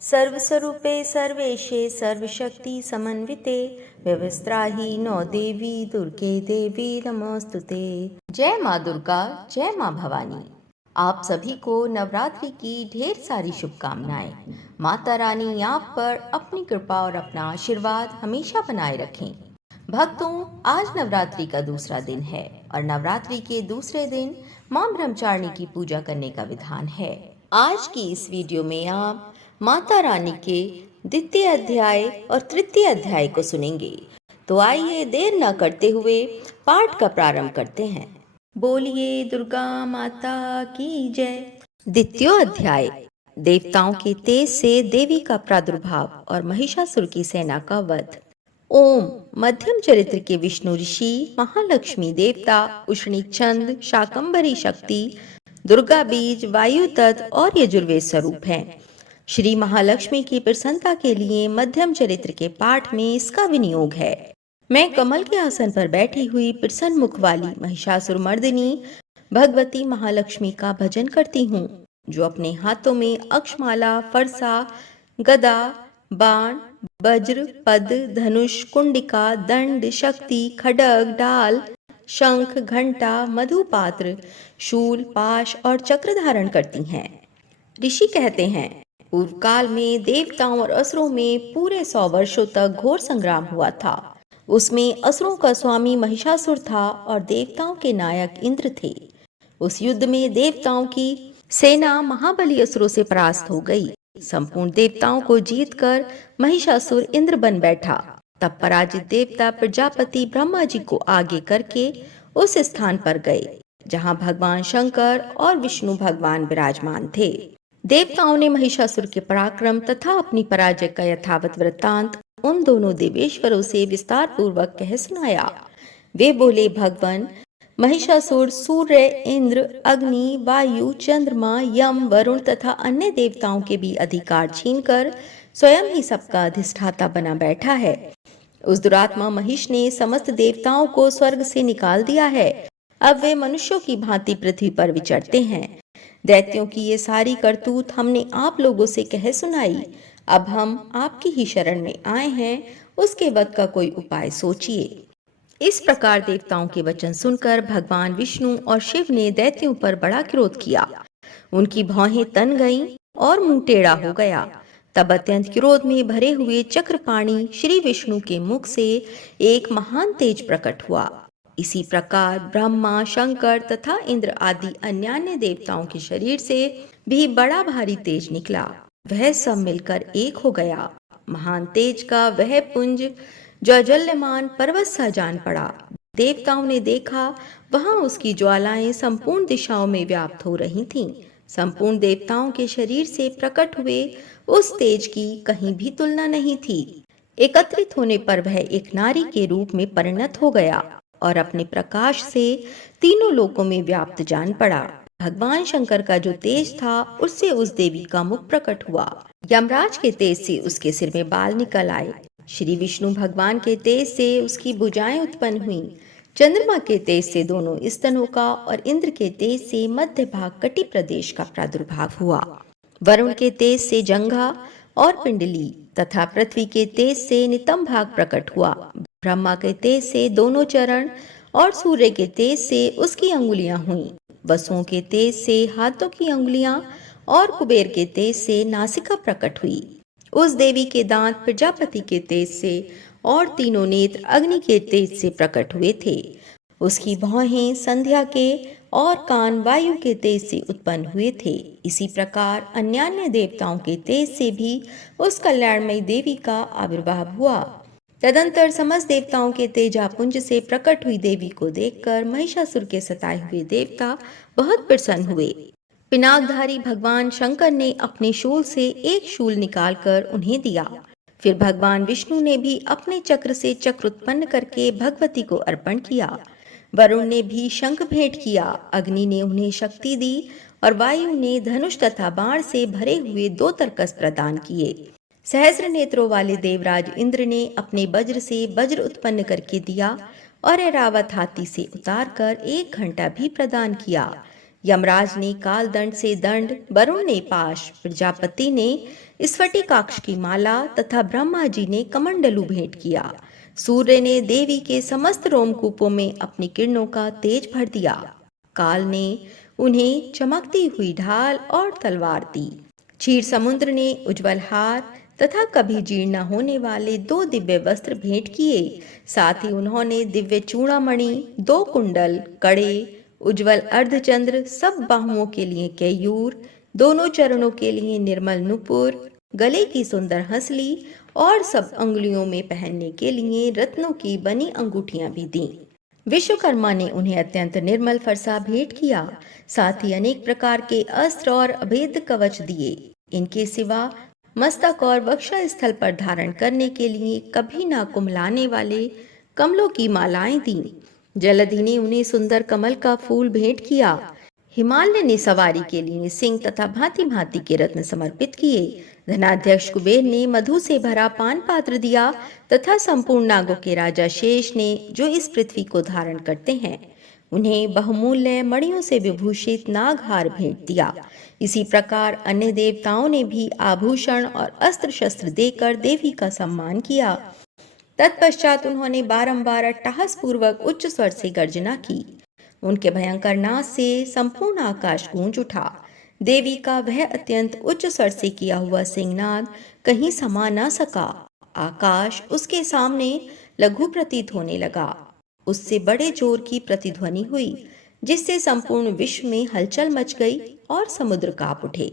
सर्वस्वरूपे सर्वेशे सर्वशक्ति समन्विते व्यवस्त्राहि no देवी दुर्गे देवी नमोस्तुते। जय माँ दुर्गा, जय माँ भवानी। आप सभी को नवरात्रि की ढेर सारी शुभकामनाएं। माता रानी आप पर अपनी कृपा और अपना आशीर्वाद हमेशा बनाए रखें। भक्तों, आज नवरात्रि का दूसरा दिन है और नवरात्रि के दूसरे दिन माँ ब्रह्मचारिणी की पूजा करने का विधान है। आज की इस वीडियो में आप माता रानी के द्वितीय अध्याय और तृतीय अध्याय को सुनेंगे। तो आइए देर न करते हुए पाठ का प्रारंभ करते हैं। बोलिए दुर्गा माता की जय। द्वितीय अध्याय, देवताओं के तेज से देवी का प्रादुर्भाव और महिषासुर की सेना का वध। ओम। मध्यम चरित्र के विष्णु ऋषि, महालक्ष्मी देवता, उष्णी छंद, शाकंभरी शक्ति, दुर्गा बीज, वायु तत्व और यजुर्वेद स्वरूप हैं। श्री महालक्ष्मी की प्रसन्नता के लिए मध्यम चरित्र के पाठ में इसका विनियोग है। मैं कमल के आसन पर बैठी हुई प्रसन्न मुख वाली महिषासुर मर्दिनी भगवती महालक्ष्मी का भजन करती हूँ, जो अपने हाथों में अक्षमाला, फरसा, गदा, बाण, वज्र, पद, धनुष, कुंडिका, दंड, शक्ति, खड्ग, ढाल, शंख, घंटा, मधुपात्र, शूल, पाश और चक्र धारण करती हैं। ऋषि कहते हैं, पूर्व काल में देवताओं और असुरों में पूरे 100 वर्षों तक घोर संग्राम हुआ था। उसमें असुरों का स्वामी महिषासुर था और देवताओं के नायक इंद्र थे। उस युद्ध में देवताओं की सेना महाबली असुरों से परास्त हो गई। संपूर्ण देवताओं को जीतकर महिषासुर इंद्र बन बैठा। तब पराजित देवता प्रजापति ब्रह्मा जी को आगे करके उस स्थान पर गए जहां भगवान शंकर और विष्णु भगवान विराजमान थे। देवताओं ने महिषासुर के पराक्रम तथा अपनी पराजय का यथावत वृत्तांत उन दोनों देवेश्वरों से विस्तार पूर्वक कह सुनाया। वे बोले, भगवान, महिषासुर सूर्य, इंद्र, अग्नि, वायु, चंद्रमा, यम, वरुण तथा अन्य देवताओं के भी अधिकार छीनकर स्वयं ही सबका अधिष्ठाता बना बैठा है। उस दुरात्मा महिष ने समस्त देवताओं को स्वर्ग से निकाल दिया है। अब वे मनुष्यों की भांति पृथ्वी पर विचरते हैं। दैत्यों की ये सारी करतूत हमने आप लोगों से कह सुनाई। अब हम आपकी ही शरण में आए हैं, उसके वध का कोई उपाय सोचिए। इस प्रकार देवताओं के वचन सुनकर भगवान विष्णु और शिव ने दैत्यों पर बड़ा क्रोध किया। उनकी भौहें तन गईं और मुंह टेढ़ा हो गया। तब अत्यंत क्रोध में भरे हुए चक्रपाणी श्री विष्णु के मुख से एक महान तेज प्रकट हुआ। इसी प्रकार ब्रह्मा, शंकर तथा इंद्र आदि अन्य देवताओं के शरीर से भी बड़ा भारी तेज निकला। वह सब मिलकर एक हो गया। महान तेज का वह पुंज ज्वलयमान पर्वत सा जान पड़ा। देवताओं ने देखा, वहां उसकी ज्वालाएं संपूर्ण दिशाओं में व्याप्त हो रही थीं। संपूर्ण देवताओं के शरीर से प्रकट हुए उस तेज की कहीं भी तुलना नहीं थी। एकत्रित होने पर वह एक नारी के रूप में परिणत हो गया और अपने प्रकाश से तीनों लोकों में व्याप्त जान पड़ा। भगवान शंकर का जो तेज था, उससे उस देवी का मुख प्रकट हुआ। यमराज के तेज से उसके सिर में बाल निकल आए। श्री विष्णु भगवान के तेज से उसकी भुजाएं उत्पन्न हुईं। चंद्रमा के तेज से दोनों स्तनों का और इंद्र के तेज से मध्य भाग कटि प्रदेश का प्रादुर्भाव हुआ। वरुण के तेज से जंघा और पिंडली तथा पृथ्वी के तेज से नितंब भाग प्रकट हुआ। ब्रह्मा के तेज से दोनों चरण और सूर्य के तेज से उसकी अंगुलियां हुईं। वसुओं के तेज से हाथों की अंगुलियां और कुबेर के तेज से नासिका प्रकट हुई। उस देवी के दांत प्रजापति के तेज से और तीनों नेत्र अग्नि के तेज से प्रकट हुए थे। उसकी भौहें संध्या के और कान वायु के तेज से उत्पन्न हुए थे। इसी प्रकार अन्य देवताओं के तेज से भी उस कल्याणमयी देवी का आविर्भाव हुआ। तदंतर समस्त देवताओं के तेजापुंज से प्रकट हुई देवी को देखकर महिषासुर के सताए हुए देवता बहुत प्रसन्न हुए। पिनाकधारी भगवान शंकर ने अपने शूल से एक शूल निकालकर उन्हें दिया। फिर भगवान विष्णु ने भी अपने चक्र से चक्र उत्पन्न करके भगवती को अर्पण किया। वरुण ने भी शंख भेंट किया। अग्नि ने उन्हें शक्ति दी और वायु ने धनुष तथा बाण से भरे हुए 2 तरकस प्रदान किए। सहस्र नेत्रों वाले देवराज इंद्र ने अपने वज्र से वज्र उत्पन्न करके दिया और ऐरावत हाथी से उतारकर 1 घंटा भी प्रदान किया। यमराज ने काल दंड से दंड, वरुण ने पाश, प्रजापति ने स्फटिकाक्ष की माला तथा ब्रह्मा जी ने कमंडलू भेंट किया। सूर्य ने देवी के समस्त रोमकूपों में अपनी किरणों का तेज भर दिया। काल ने उन्हें चमकती हुई ढाल और तलवार दी। क्षीर समुद्र ने उज्जवल हार तथा कभी जीर्ण न होने वाले 2 दिव्य वस्त्र भेंट किए। साथ ही उन्होंने दिव्य चूड़ामणि, 2 कुंडल, कड़े, उज्जवल अर्धचंद्र, सब बाहुओं के लिए केयूर, दोनों चरणों के लिए निर्मल नुपुर, गले की सुंदर हंसली और सब अंगुलियों में पहनने के लिए रत्नों की बनी अंगूठियां भी दी। विश्वकर्मा ने उन्हें अत्यंत निर्मल फरसा भेंट किया। साथ ही अनेक प्रकार के अस्त्र और अभेद कवच दिए। इनके सिवा मस्तक और वक्षा स्थल पर धारण करने के लिए कभी ना कुम्हलाने वाले कमलों की मालाएं दी। जलधि ने उन्हें सुंदर कमल का फूल भेंट किया। हिमालय ने सवारी के लिए सिंह तथा भांति भांति के रत्न समर्पित किए। धनाध्यक्ष कुबेर ने मधु से भरा पान पात्र दिया तथा संपूर्ण नागों के राजा शेष ने, जो इस पृथ्वी को धारण करते हैं, उन्हें बहुमूल्य मणियों से विभूषित नागहार भेंट दिया। इसी प्रकार अन्य देवताओं ने भी आभूषण और अस्त्र शस्त्र देकर देवी का सम्मान किया। तत्पश्चात उन्होंने बारंबार अट्टहास पूर्वक उच्च स्वर से गर्जना की। उनके भयंकर नाद से संपूर्ण आकाश गूंज उठा। देवी का वह अत्यंत उच्च स्वर से किया हुआ सिंहनाद कहीं समा न सका। आकाश उसके सामने लघु प्रतीत होने लगा। उससे बड़े जोर की प्रतिध्वनि हुई, जिससे संपूर्ण विश्व में हलचल मच गई और समुद्र कांप उठे।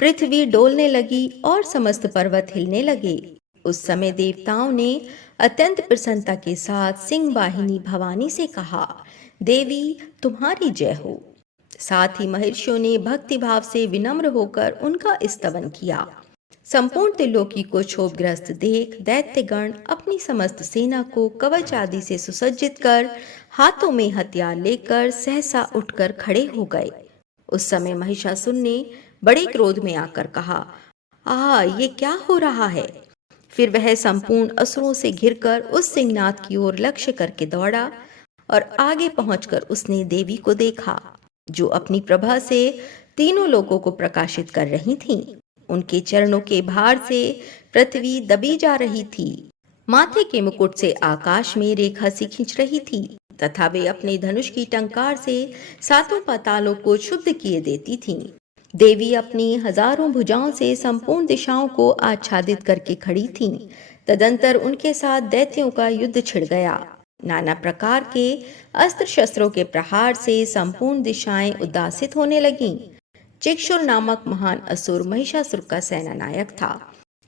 पृथ्वी डोलने लगी और समस्त पर्वत हिलने लगे। उस समय देवताओं ने अत्यंत प्रसन्नता के साथ सिंह वाहिनी भवानी से कहा, देवी तुम्हारी जय हो। साथ ही महर्षियों ने भक्ति भाव से विनम्र होकर उनका स्तवन किया। संपूर्ण त्रिलोकी को क्षोभग्रस्त देख दैत्यगण अपनी समस्त सेना को कवच आदि से सुसज्जित कर हाथों में हथियार लेकर सहसा उठकर खड़े हो गए। उस समय महिषासुर ने बड़े क्रोध में आकर कहा, ये क्या हो रहा है? फिर वह संपूर्ण असुरों से घिरकर उस सिंहनाद की ओर लक्ष्य करके दौड़ा और आगे पहुंचकर उसने देवी को देखा, जो अपनी प्रभा से तीनों लोगों को प्रकाशित कर रही थीं। उनके चरणों के भार से पृथ्वी दबी जा रही थी। माथे के मुकुट से आकाश में रेखा सी खींच रही थी तथा वे अपने धनुष की टंकार से सातों पातालों को शुद्ध किए देती थीं। देवी अपनी हजारों भुजाओं से संपूर्ण दिशाओं को आच्छादित करके खड़ी थीं। तदंतर उनके साथ दैत्यों का युद्ध छिड़ गया। नाना प्रकार के अस्त्र शस्त्रों के प्रहार से संपूर्ण दिशाएं उदासित होने लगीं। चिक्षुर नामक महान असुर महिषासुर का सेना नायक था।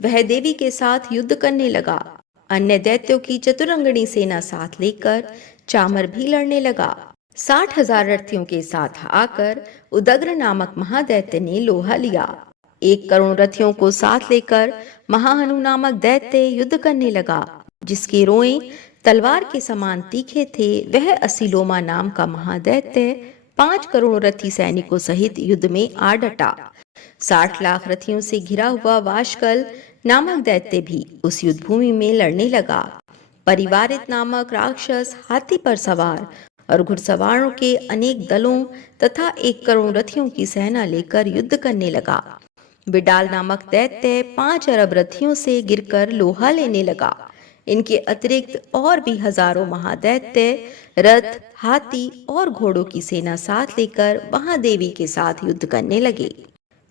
वह देवी के साथ युद्ध करने लगा। अन्य दैत्यों की चतुरंगणी सेना साथ लेकर चामर भी लड़ने लगा। 60,000 रथियों के साथ आकर उदग्र नामक महादैत्य ने लोहा लिया। 1 करोड़ रथियों को साथ लेकर महाहनु नामक दैत्य युद्ध करने लगा, जिसके रोएं तलवार के समान तीखे थे। वह असिलोमा नाम का महादैत्य 5 करोड़ रथी सैनिकों सहित युद्ध में आ डटा। 60 लाख रथियों से घिरा हुआ वाशकल नामक दैत्य भी उस युद्ध भूमि में लड़ने लगा। परिवारित नामक राक्षस हाथी पर सवार और घुड़सवारों के अनेक दलों तथा 1 करोड़ रथियों की सेना लेकर युद्ध करने लगा। बिडाल नामक दैत्य 5 अरब रथियों से गिरकर लोहा लेने लगा। इनके अतिरिक्त और भी हजारों महादैत्य रथ, हाथी और घोड़ों की सेना साथ लेकर वहां देवी के साथ युद्ध करने लगे।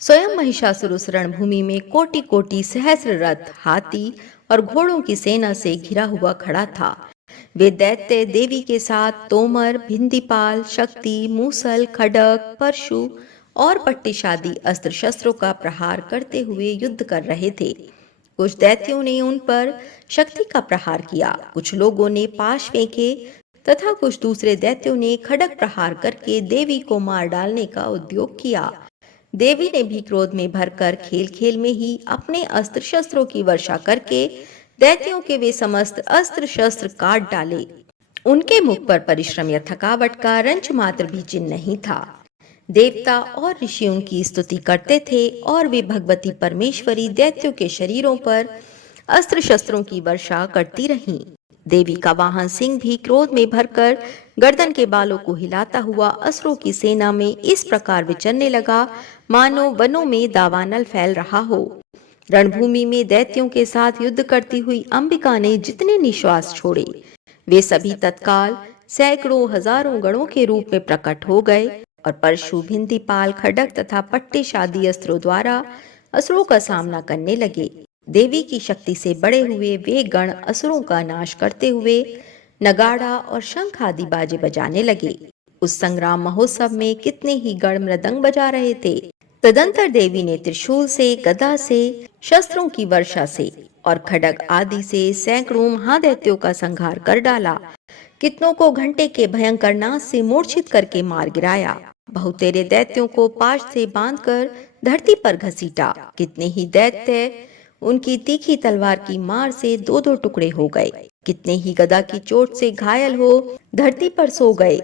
स्वयं महिषासुर उस रणभूमि में कोटि कोटि सहस्र रथ, हाथी और घोड़ों की सेना से घिरा हुआ खड़ा था। वे दैत्य देवी के साथ तोमर, भिंदीपाल, शक्ति, मूसल, खड्ग, परशु और पट्टिशादी अस्त्र शस्त्रों का प्रहार करते हुए युद्ध कर रहे थे। कुछ दैत्यों ने उन पर शक्ति का प्रहार किया, कुछ लोगों ने पाश फेंके तथा कुछ दूसरे दैत्यों ने खड्ग प्रहार करके देवी को मार डालने का उद्योग किया। देवी ने भी क्रोध में भरकर खेल खेल में ही अपने अस्त्र शस्त्रों की वर्षा करके दैत्यों के वे समस्त अस्त्र शस्त्र काट डाले। उनके मुख पर परिश्रम या थकावट का रंच मात्र भी चिन्ह नहीं था। देवता और ऋषि उनकी स्तुति करते थे और वे भगवती परमेश्वरी दैत्यों के शरीरों पर अस्त्र शस्त्रों की वर्षा करती रहीं। देवी का वाहन सिंह भी क्रोध में भरकर गर्दन के बालों को हिलाता हुआ असुरों की सेना में इस प्रकार विचरने लगा, मानो वनों में दावानल फैल रहा हो। रणभूमि में दैत्यों के साथ युद्ध करती हुई अंबिका ने जितने निश्वास छोड़े वे सभी तत्काल सैकड़ों हजारों गणों के रूप में प्रकट हो गए और परशु, भिंतीपाल, खड्ग तथा पट्टे आदि अस्त्रों द्वारा असुरों का सामना करने लगे। देवी की शक्ति से बड़े हुए वे गण असुरों का नाश करते हुए नगाड़ा और शंख आदि बाजे बजाने लगे। उस संग्राम महोत्सव में कितने ही गण मृदंग बजा रहे थे। तदंतर देवी ने त्रिशूल से, गदा से, शस्त्रों की वर्षा से और खड्ग आदि से सैकड़ों महादैत्यों का संहार कर डाला। कितनों को घंटे के भयंकर नाद से मूर्छित करके मार गिराया। बहुतेरे दैत्यों को पाश से बांधकर धरती पर घसीटा। कितने ही दैत्य उनकी तीखी तलवार की मार से दो दो टुकड़े हो गए। कितने ही गदा की चोट से घायल हो धरती पर सो गए।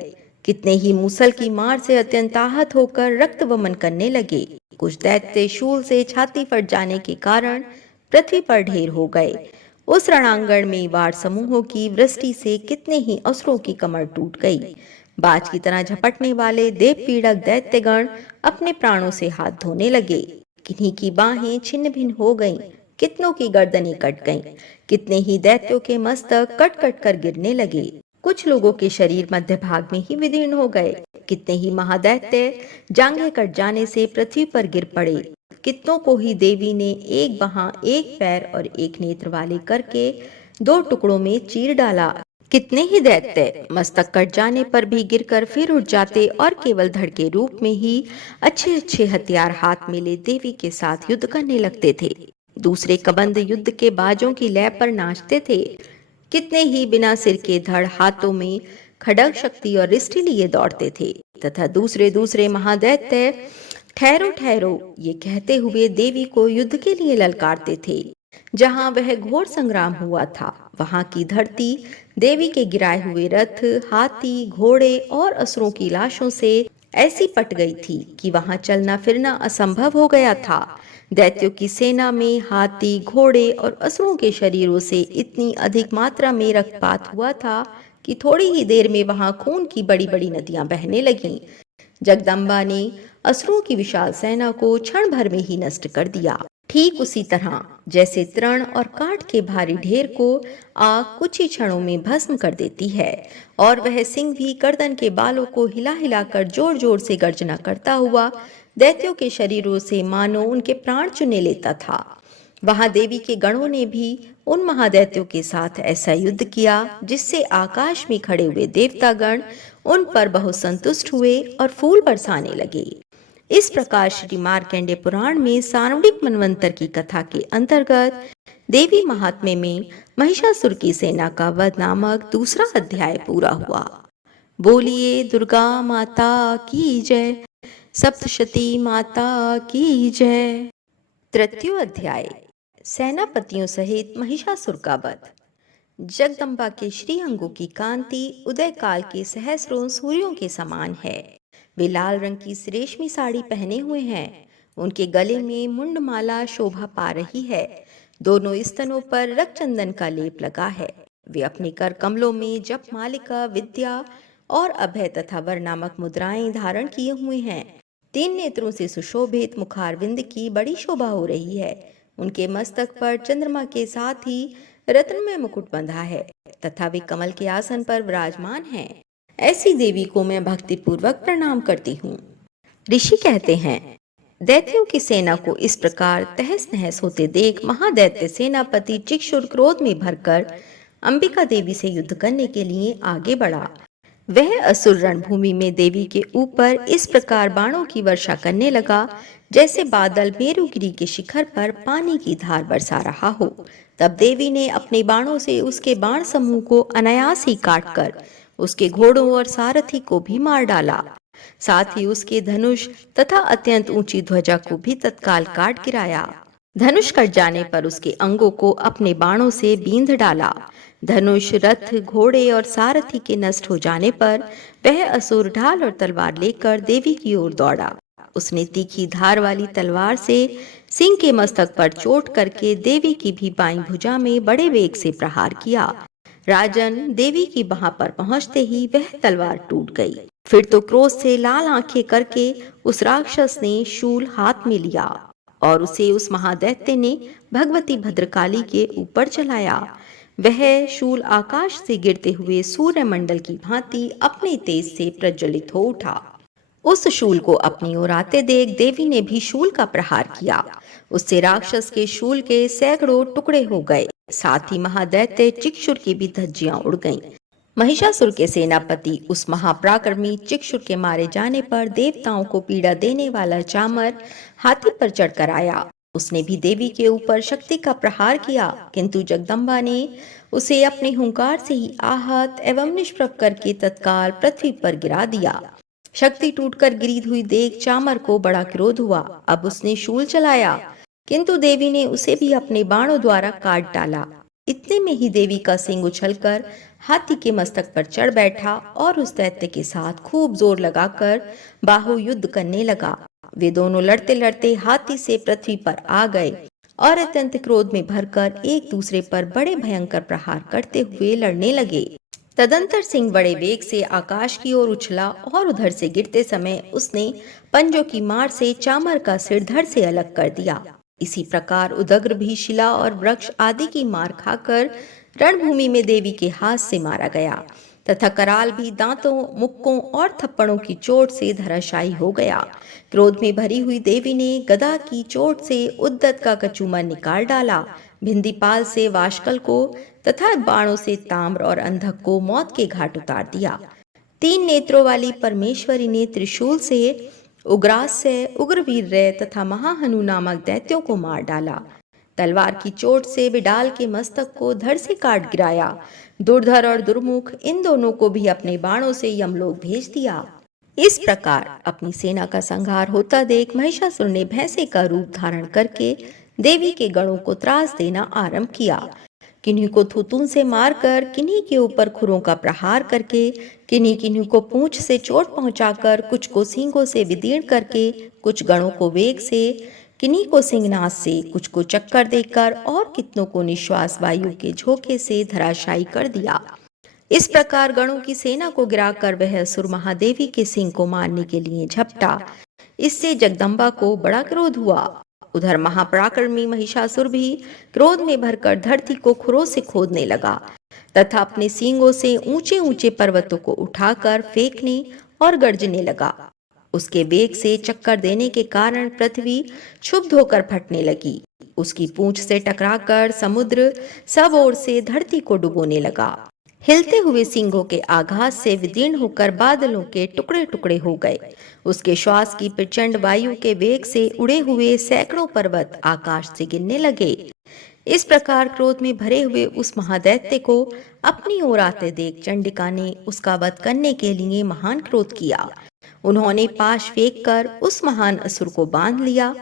कितने ही मूसल की मार से अत्यंत आहत होकर रक्त वमन करने लगे। कुछ दैत्य शूल से छाती फट जाने के कारण पृथ्वी पर ढेर हो गए। उस रणांगण में वार समूहों की वृष्टि से कितने ही असुरों की कमर टूट गई। बाज की तरह झपटने वाले देव पीड़क दैत्यगण अपने प्राणों से हाथ धोने लगे। किन्हीं की बाहें छिन्न भिन्न हो गईं, कितनों की गर्दनें कट गईं, कितने ही दैत्यों के मस्तक कट कट कर गिरने लगे। कुछ लोगों के शरीर मध्य भाग में ही विदीर्ण हो गए। कितने ही महादैत्य जांघें कट जाने से पृथ्वी पर गिर पड़े। कितनों को ही देवी ने एक बाह, एक पैर और एक नेत्र वाले करके दो टुकड़ों में चीर डाला। कितने ही दैत्य मस्तक कट जाने पर भी गिरकर फिर उठ जाते और केवल धड़ के रूप में ही अच्छे अच्छे हथियार हाथ में ले देवी के साथ युद्ध करने लगते थे। दूसरे कबंध युद्ध के बाजों की लय पर नाचते थे। कितने ही बिना सिर के धड़ हाथों में खड्ग शक्ति और रिष्टि लिए दौड़ते थे तथा दूसरे दूसरे महादैत्य ठहरो ठहरो ये कहते हुए देवी को युद्ध के लिए ललकारते थे। जहां वह घोर संग्राम हुआ था वहां की धरती देवी के गिराए हुए रथ, हाथी, घोड़े और असुरों की लाशों से ऐसी पट गई थी कि वहां चलना फिरना असंभव हो गया था। दैत्यों की सेना में हाथी, घोड़े और असुरों के शरीरों से इतनी अधिक मात्रा में रक्तपात हुआ था कि थोड़ी ही देर में वहां खून की बड़ी बड़ी नदियां बहने लगीं। जगदम्बा ने असुरों की विशाल सेना को क्षण भर में ही नष्ट कर दिया। ठीक उसी तरह जैसे तृण और काठ के भारी ढेर को आग कुछ ही क्षणों में भस्म कर देती है और वह सिंह भी गर्दन के बालों को हिला हिलाकर जोर जोर से गर्जना करता हुआ दैत्यों के शरीरों से मानो उनके प्राण चुने लेता था, वहां देवी के गणों ने भी उन महादैत्यों के साथ ऐसा युद्ध किया जिससे आकाश में खड़े हुए देवतागण उन पर बहुत संतुष्ट हुए और फूल बरसाने लगे। इस प्रकार श्री मार्कंडेय पुराण में सार्वणिक मनवंतर की कथा के अंतर्गत देवी महात्म्य में महिषासुर की सेना का वध नामक दूसरा अध्याय पूरा हुआ। बोलिए दुर्गा माता की जय, सप्तशती माता की जय। तृतीय अध्याय सेनापतियों सहित महिषासुर का वध। जगदम्बा के श्री अंगों की कांति उदय काल के सहस्रों सूर्यों के समान है। वे लाल रंग की रेशमी साड़ी पहने हुए हैं। उनके गले में मुंडमाला शोभा पा रही है। दोनों स्तनों पर रक्तचंदन का लेप लगा है। वे अपने कर कमलों में जप मालिका, विद्या और अभय तथा वर नामक मुद्राएं धारण किए हुए हैं। 3 नेत्रों से सुशोभित मुखारविंद की बड़ी शोभा हो रही है। उनके मस्तक पर चंद्रमा के साथ ही रत्नमय मुकुट बंधा है तथा वे कमल के आसन पर विराजमान हैं। ऐसी देवी को मैं भक्ति पूर्वक प्रणाम करती हूँ। ऋषि कहते हैं, दैत्यों की सेना को इस प्रकार तहस नहस होते देख महादैत्य सेनापति चिक्षुर क्रोध में भरकर अंबिका देवी से युद्ध करने के लिए आगे बढ़ा। वह असुर रणभूमि में देवी के ऊपर इस प्रकार बाणों की वर्षा करने लगा जैसे बादल मेरुगिरी के शिखर पर पानी की धार बरसा रहा हो। तब देवी ने अपने बाणों से उसके बाण समूह को अनायास ही काटकर उसके घोड़ों और सारथी को भी मार डाला। साथ ही उसके धनुष तथा अत्यंत ऊंची ध्वजा को भी तत्काल काट गिराया। धनुष कट जाने पर उसके अंगों को अपने बाणों से बींध डाला। धनुष, रथ, घोड़े और सारथी के नष्ट हो जाने पर वह असुर ढाल और तलवार लेकर देवी की ओर दौड़ा। उसने तीखी धार वाली तलवार से सिंह के मस्तक पर चोट करके देवी की भी बाईं भुजा में बड़े वेग से प्रहार किया। राजन, देवी की बाह पर पहुंचते ही वह तलवार टूट गई। फिर तो क्रोध से लाल आंखें करके उस राक्षस ने शूल हाथ में लिया और उसे उस महादैत्य ने भगवती भद्रकाली के ऊपर चलाया। वह शूल आकाश से गिरते हुए सूर्यमंडल की भांति अपने तेज से प्रज्वलित हो उठा। उस शूल को अपनी ओर आते देख देवी ने भी शूल का प्रहार किया। उससे राक्षस के शूल के सैकड़ों टुकड़े हो गए। साथ ही महादैत्य चिक्षुर की भी धज्जियां उड़ गईं। महिषासुर के सेनापति उस महापराक्रमी चिक्षुर के मारे जाने पर देवताओं को पीड़ा देने वाला चामर हाथी पर चढ़कर आया। उसने भी देवी के ऊपर शक्ति का प्रहार किया, किंतु जगदम्बा ने उसे अपने हुंकार से ही आहत एवं निष्प्रभ करके तत्काल पृथ्वी पर गिरा दिया। शक्ति टूटकर गिरी हुई देख चामर को बड़ा क्रोध हुआ। अब उसने शूल चलाया, किंतु देवी ने उसे भी अपने बाणों द्वारा काट डाला। इतने में ही देवी का सिंह उछलकर हाथी के मस्तक पर चढ़ बैठा और उस दैत्य के साथ खूब जोर लगाकर बाहु युद्ध करने लगा। वे दोनों लड़ते लड़ते हाथी से पृथ्वी पर आ गए और अत्यंत क्रोध में भरकर एक दूसरे पर बड़े भयंकर प्रहार करते हुए लड़ने लगे। तदंतर सिंह बड़े वेग से आकाश की ओर उछला और उधर से गिरते समय उसने पंजों की मार से चामर का सिर धड़ से अलग कर दिया। इसी प्रकार उदग्र भी शिला और वृक्ष आदि की मार खाकर रणभूमि में देवी के हाथ से मारा गया तथा कराल भी दांतों, मुक्कों और थप्पड़ों की चोट से धराशायी हो गया। क्रोध में भरी हुई देवी ने गदा की चोट से उद्दत का कचूमर निकाल डाला, भिंदीपाल से वाशकल को तथा बाणों से ताम्र और अंधक को मौत के घाट उतार दिया। 3 नेत्रों वाली परमेश्वरी ने त्रिशूल से उग्रास्य, उग्रवीर्य तथा महाहनु नामक दैत्यों को मार डाला। तलवार की चोट से बिडाल के मस्तक को धड़ से काट गिराया। दुर्धर और दुर्मुख इन दोनों को भी अपने बाणों से यमलोक भेज दिया। इस प्रकार अपनी सेना का संहार होता देख महिषासुर ने भैंसे का रूप धारण करके देवी के गणों को त्रास देना आरंभ किया। किन्हीं को थूथून से मारकर, किन्हीं के ऊपर खुरों का प्रहार करके, किन्हीं को पूंछ से चोट पहुंचाकर, कुछ को सींगों से विदीर्ण करके, कुछ गणों को वेग से, किन्हीं को सिंहनाद से, कुछ को चक्कर देकर और कितनों को निश्वास वायु के झोंके से धराशायी कर दिया। इस प्रकार गणों की सेना को गिराकर वह असुर महादेवी के सिंह को मारने के लिए झपटा। इससे जगदम्बा को बड़ा क्रोध हुआ। उधर महापराक्रमी महिषासुर भी क्रोध में भरकर धरती को खुरों से खोदने लगा तथा अपने सींगों से ऊंचे ऊंचे पर्वतों को उठाकर फेंकने और गर्जने लगा। उसके वेग से चक्कर देने के कारण पृथ्वी क्षुब्ध होकर फटने लगी। उसकी पूंछ से टकराकर समुद्र सब ओर से धरती को डुबोने लगा। हिलते हुए सिंगों के आघात से विदीर्ण होकर बादलों के टुकड़े टुकड़े हो गए। उसके श्वास की प्रचंड वायु के वेग से उड़े हुए सैकड़ों पर्वत आकाश से गिरने लगे। इस प्रकार क्रोध में भरे हुए उस महादैत्य को अपनी ओर आते देख चंडिका ने उसका वध करने के लिए महान क्रोध किया। उन्होंने पाश फेंक कर उस महान असुर को बांध लिया।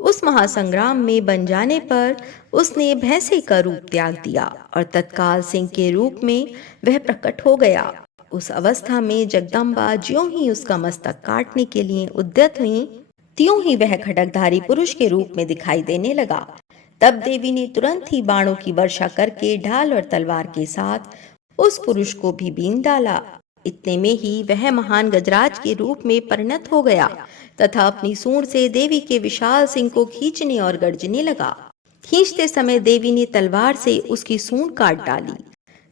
उस महासंग्राम में बन जाने पर उसने भैंसे का रूप त्याग दिया और तत्काल सिंह के रूप में वह प्रकट हो गया। उस अवस्था में जगदम्बा ज्यों ही उसका मस्तक काटने के लिए उद्यत हुई, त्यों ही वह खड्गधारी पुरुष के रूप में दिखाई देने लगा। तब देवी ने तुरंत ही बाणों की वर्षा करके ढाल और तलवार के साथ उस पुरुष को भी बींध डाला। इतने में ही वह महान गजराज के रूप में परिणत हो गया तथा अपनी सूंड से देवी के विशाल सिंह को खींचने और गर्जने लगा। खींचते समय देवी ने तलवार से उसकी सूंड काट डाली।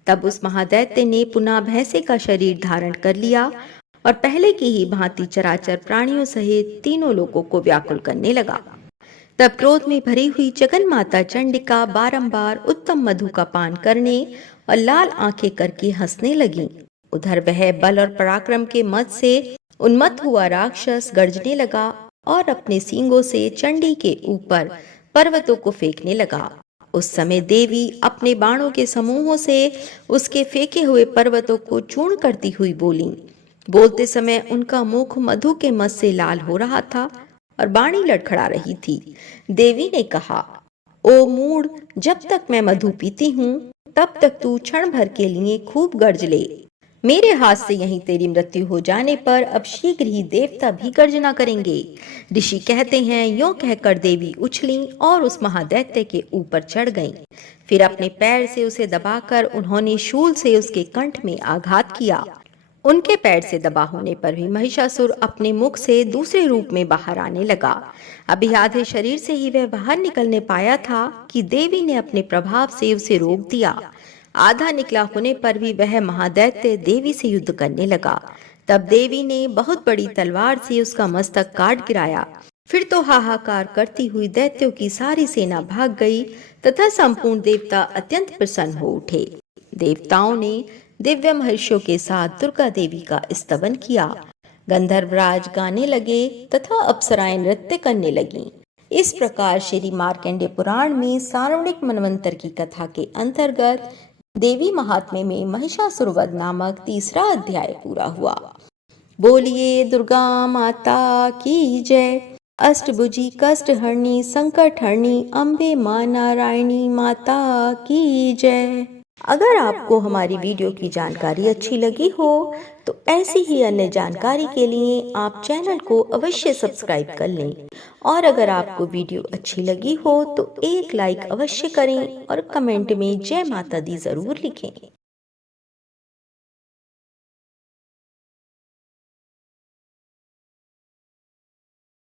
तब उस महादैत्य ने पुनः भैंसे का शरीर धारण कर लिया और पहले की ही भांति चराचर प्राणियों सहित तीनों लोगों को व्याकुल करने लगा। तब क्रोध में भरी हुई जगन माता चंडिका बारंबार उत्तम मधु का पान करने और लाल आंखें करके हंसने लगी। उधर वह बल और पराक्रम के मद से उन्मत्त हुआ राक्षस गर्जने लगा और अपने सींगों से चंडी के ऊपर पर्वतों को फेंकने लगा। उस समय देवी अपने बाणों के समूहों से उसके फेंके हुए पर्वतों को चूर्ण करती हुई बोली। बोलते समय उनका मुख मधु के मद से लाल हो रहा था और बाणी लड़खड़ा रही थी। देवी ने कहा, ओ मूढ़, जब तक मैं मधु पीती हूँ तब तक तू क्षण भर के लिए खूब गर्ज ले। मेरे हाथ से यहीं तेरी मृत्यु हो जाने पर अब शीघ्र ही देवता भी गर्जना करेंगे। ऋषि कहते हैं, यों कहकर देवी उछली और उस महादैत्य के ऊपर चढ़ गईं। फिर अपने पैर से उसे दबाकर उन्होंने शूल से उसके कंठ में आघात किया उनके पैर से दबा होने पर भी महिषासुर अपने मुख से दूसरे रूप में बाहर आने लगा। अभी आधे शरीर से ही वह बाहर निकलने पाया था कि देवी ने अपने प्रभाव से उसे रोक दिया। आधा निकला होने पर भी वह महादैत्य देवी से युद्ध करने लगा। तब देवी ने बहुत बड़ी तलवार से उसका मस्तक काट गिराया। फिर तो हाहाकार करती हुई दैत्यों की सारी सेना भाग गई तथा संपूर्ण देवता अत्यंत प्रसन्न हो उठे। देवताओं ने दिव्य महर्षियों के साथ दुर्गा देवी का स्तवन किया। गंधर्वराज गाने लगे तथा अप्सराएं नृत्य करने लगीं। इस प्रकार श्री मार्कंडेय पुराण में सार्वणिक मनवंतर की कथा के अंतर्गत देवी महात्म्य में महिषासुरवध नामक तीसरा अध्याय पूरा हुआ। बोलिए दुर्गा माता की जय। अष्टभुजी कष्टहरणी संकटहरणी अम्बे मां नारायणी माता की जय। अगर आपको हमारी वीडियो की जानकारी अच्छी लगी हो तो ऐसी ही अन्य जानकारी के लिए आप चैनल को अवश्य सब्सक्राइब कर लें और अगर आपको वीडियो अच्छी लगी हो तो एक लाइक अवश्य करें और कमेंट में जय माता दी जरूर लिखें।